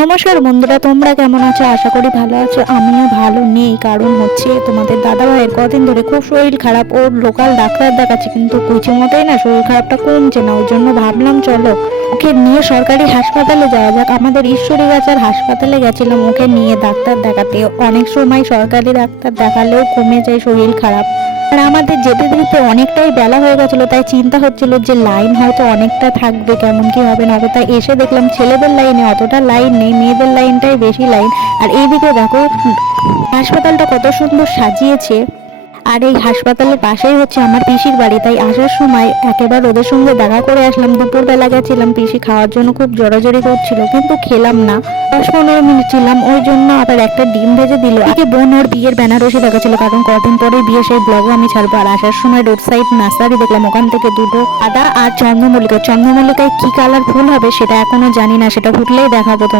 নমস্কার বন্ধুরা, তোমরা কেমন আছো? আশা করি ভালো আছো। আমিও ভালো নেই, কারণ হচ্ছে তোমাদের দাদা ভাইয়ের কদিন ধরে খুব শরীর খারাপ। ওর লোকাল ডাক্তার দেখাচ্ছে, কিন্তু কিছু মতেই না শরীর খারাপটা কমছে না। ওই জন্য ভাবলাম চলো ওকে নিয়ে সরকারি হাসপাতালে যাওয়া যাক। আমাদের ঈশ্বরীগাছার হাসপাতালে গেছিলাম ওকে নিয়ে ডাক্তার দেখাতে। অনেক সময় সরকারি ডাক্তার দেখালেও কমে যায় শরীর খারাপ। আর আমাদের যেতে যেতে অনেকটাই বেলা হয়ে গেছিলো, তাই চিন্তা হচ্ছিল যে লাইন হয়তো অনেকটা থাকবে, কেমন কি হবে না হবে। তাই এসে দেখলাম ছেলেদের লাইনে অতটা লাইন নেই, মেয়েদের লাইনটাই বেশি লাইন। আর এইদিকে দেখো হাসপাতালটা কত সুন্দর সাজিয়েছে। আর এই হাসপাতালের পাশেই হচ্ছে আমার পিসির বাড়ি, তাই আসার সময় একেবারে ওদের সঙ্গে দেখা করে আসলাম। দুপুরবেলা গেছিলাম, পিসি খাওয়ার জন্য খুব জোরাজোরি করছিল, কিন্তু খেলাম না। 10-15 মিনিট ছিলাম, ওই জন্য আবার একটা ডিম ভেজে দিল। আগে বোন ওর বিয়ের বেনারসি দেখাচ্ছিল, কারণ কদিন পরে বিয়ে, সেই ব্লগও আমি ছাড়বো। আর আসার সময় রোড সাইড নার্সারি দেখলাম, ওখান থেকে দুটো আদা আর চন্দ্রমল্লিকা। চন্দ্রমল্লিকায় কি কালার ফুল হবে সেটা এখনো জানি না, সেটা ফুটলেই দেখাবো তোমার।